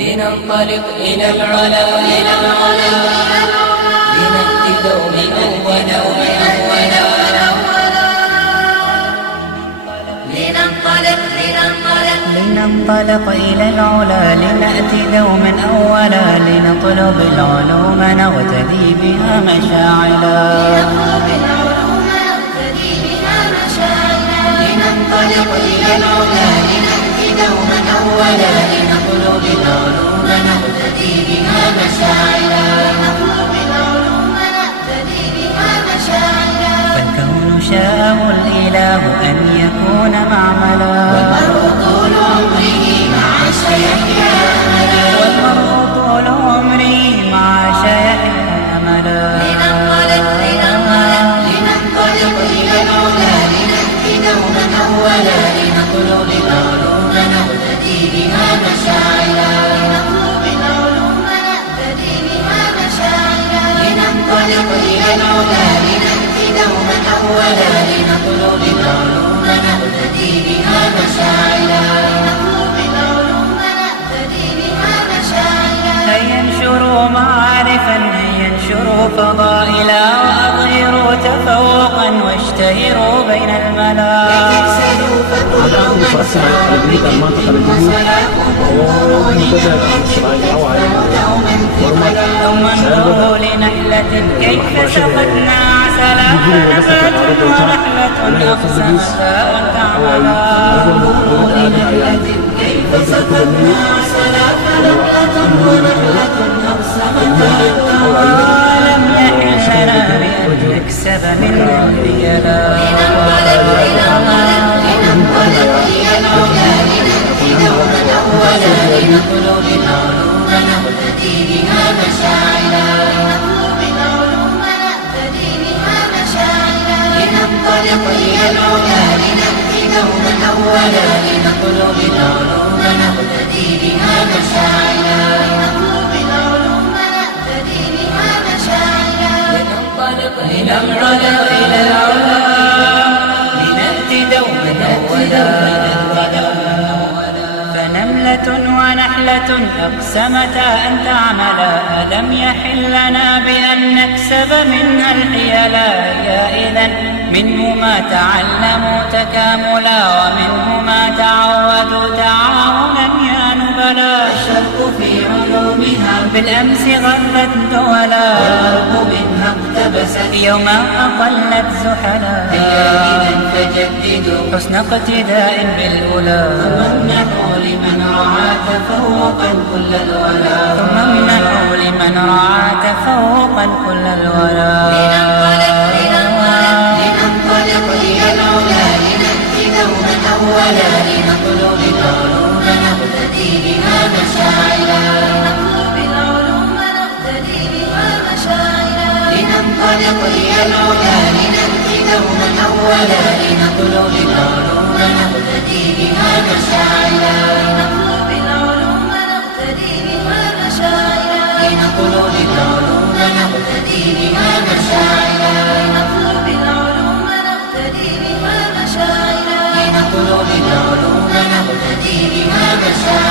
لننطلق إلى العلا لنأتي دوما أولا لننطلق إلى العلا لنأتي دوما أولا لنطلب العلوم نغتدي بها مشاعلا لننطلق إلى العلا لنأتي دوما أولا لنطلب العلوم نغتدي بها مشاعلا فالكون شاءه الإله أن يكون معملا والمرء طول عمره مع سيحيا أملا لننطلق إلى العلا لنأتي دوما أولا لنطلب العلوم نغتدي بها مشاعلا لننطلق إلى العلا لنأتي دوما أولا لنطلب العلوم نغتدي بها مشاعلا هيا انشروا معارفا هيا انشروا فضائلا وأظهروا تفوقا واشتهروا بين الملا هذا مفسر تطبيق المنطقة الجديدة ومنتدى الإسرائيلي أو ثم انظروا لنحلة كيف سقتنا عسلا فنبات ونحلة أقسمتا أن تعملا كيف سقتنا عسلا فنبات ونحلة أقسمتا أن تعملا ولم يحل لنا بأن نكسب منها الريالا لنطلب العلوم نغتدي بها مشاعلا لننطلق إلى العلا لنأتي دوما أولا لنطلب العلوم نغتدي بها مشاعلا لننطلق إلى العلا لنأتي دوما أولا فنملة ونحلة أقسمتا أن تعملا ألم يحل لنا بأن نكسب منها الحيلا يا إذن منه ما تعلموا تكاملا ومنه ما تعودوا تعاونا يا نبلا الشرق في علومها بالأمس غرت دولا والغرب منها اقتبست يوما أقلت زحلا إذا فجددوا حسن اقتداء بالأولى ثم امنحوا لمن رعى تفوقا كل الولا ثم امنحوا لمن رعى تفوقا كل الولا لننطلق إلى العلا لنأتي دوما أولا لنطلب العلوم نغتدي بها مشاعلا لننطلق إلى العلا لنأتي دوما أولا لنطلب العلوم نغتدي بها مشاعلا لنطلب العلوم نغتدي بها مشاعلا لنطلب العلوم نغتدي بها مشاعلا لنطلب العلوم نغتدي بها مشاعلا